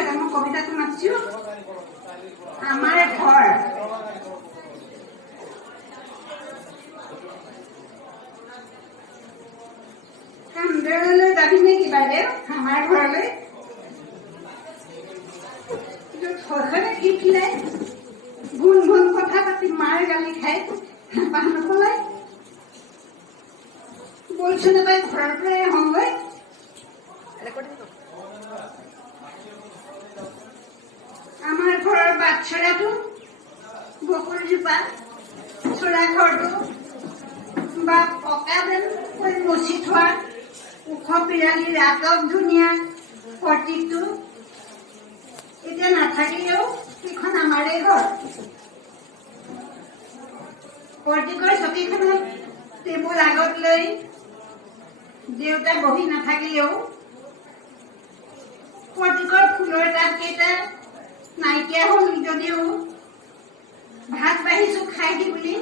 এটা মই কবিতাটো মাতিছো। আমাৰ ঘৰ কামলৈ যাবি নে কিবা দে আমাৰ ঘৰলৈ কি নাই গুণ গুণ কথা পাতি মাৰ গালি খাই হেঁপাহ নপলাই বলছো নে তাই ঘৰৰ পৰাই আহোঁগৈ। আমাৰ ঘৰৰ বাটচৰাটো বকুলজোপা চৰা ঘৰটো বা পকা যেন মচি থোৱা ওখ পিৰালি ৰাতক ধুনীয়া প্ৰতীকটো এতিয়া নাথাকিলেও সেইখন আমাৰেই ঘৰ। প্ৰতীকৰ চকীখনত টেবুল আগত লৈ দেউতা বহি নাথাকিলেও প্ৰতীকৰ ফুলৰ টাবকেইটা নাইকিয়া হ'ল যদিও ভাত বাঢ়িছো খাই দি বুলি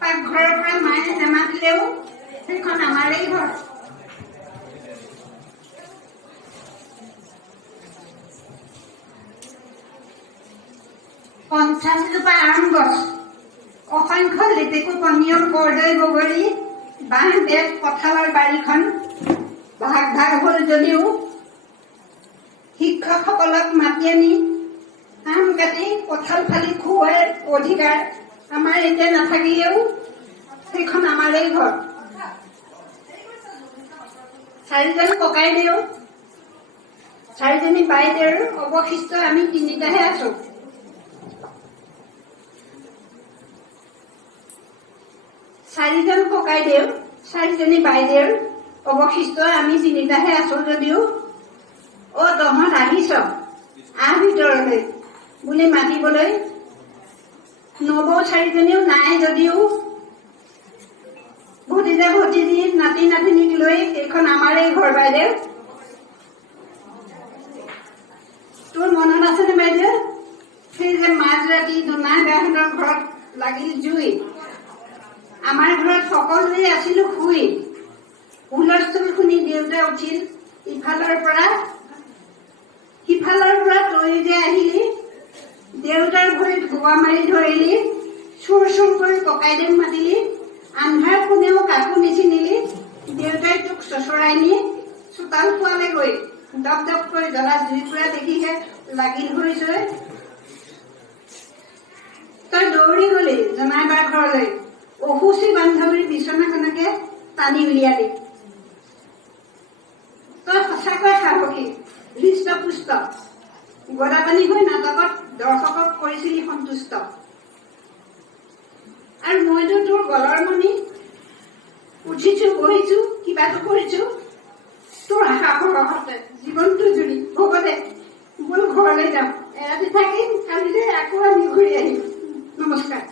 পাকঘৰৰ পৰা মায়ে নেমাতিলেও সেইখন আমাৰেই ঘৰ। পঞ্চাছজোপা আম গছ, অসংখ্য লেটেকু পনীয় কৰ্দৈ বগৰী বাঁহ বেত কঁঠালৰ বাৰীখন ভাগ ভাগ হ'ল যদিও শিক্ষকসকলক মাতি আনি আম কাটি কঁঠাল ফালি খুওৱাৰ অধিকাৰ আমাৰ এতিয়া নাথাকিলেও সেইখন আমাৰেই ঘৰ। চাৰিজন ককাইদেউ চাৰিজনী বাইদেউৰ অৱশিষ্ট আমি তিনিটাহে আছো। চাৰিজন ককাইদেউ চাৰিজনী বাইদেউৰ অৱশিষ্ট আমি তিনিটাহে আছো যদিও অ তহঁত আহিছ আহ ভিতৰলৈ বুলি মাতিবলৈ নবৌ চাৰিজনীও নাই যদিও ভতিজা ভতিজী নাতি নাতিনীক লৈ এইখন আমাৰেই ঘৰ। বাইদেউ তোৰ মনত আছেনে বাইদেউ সেই যে মাজৰাতি জোনাই বাহঁতৰ ঘৰত লাগিল জুই, আমাৰ ঘৰত সকলোৱে আছিলো শুই, হুলস্থুল শুনি দেউতা উঠিল ইফালৰ পৰা সিফালৰ পৰা তই যে আহিলি দেউতাৰ ভৰিত গোৱা মাৰি ধৰিলি, চুৰ চুৰ কৰি ককাইদেউ মাতিলি, আন্ধাৰ কোনেও কাকো নিচিনিলি, দেউতাই তোক চচৰাই নি চোতাল পোৱালে গৈ দপ দপ কৰি জ্বলা জুইকুৰা দেখিহে লাগিল হৈছৈ। তই দৌৰি গলি জনাইবাৰ ঘৰলৈ, অসুচী বান্ধৱীৰ বিচনাখনকে টানি উলিয়ালি। তই সঁচাকৈ সাহসী হৃষ্টপুষ্ট গদাপানী হৈ নাটকত দৰ্শকক কৰিছিলি সন্তুষ্ট। আৰু মইতো তোৰ গলৰ মণি উঠিছো বহিছো কিবাটো কৰিছো তোৰ সাহসতে জীৱনটো জুৰি। হ'ব দে বল ঘৰলৈ যাম, এৰাতি থাকিম কালিলৈ আকৌ আমি ঘূৰি আহিম। নমস্কাৰ।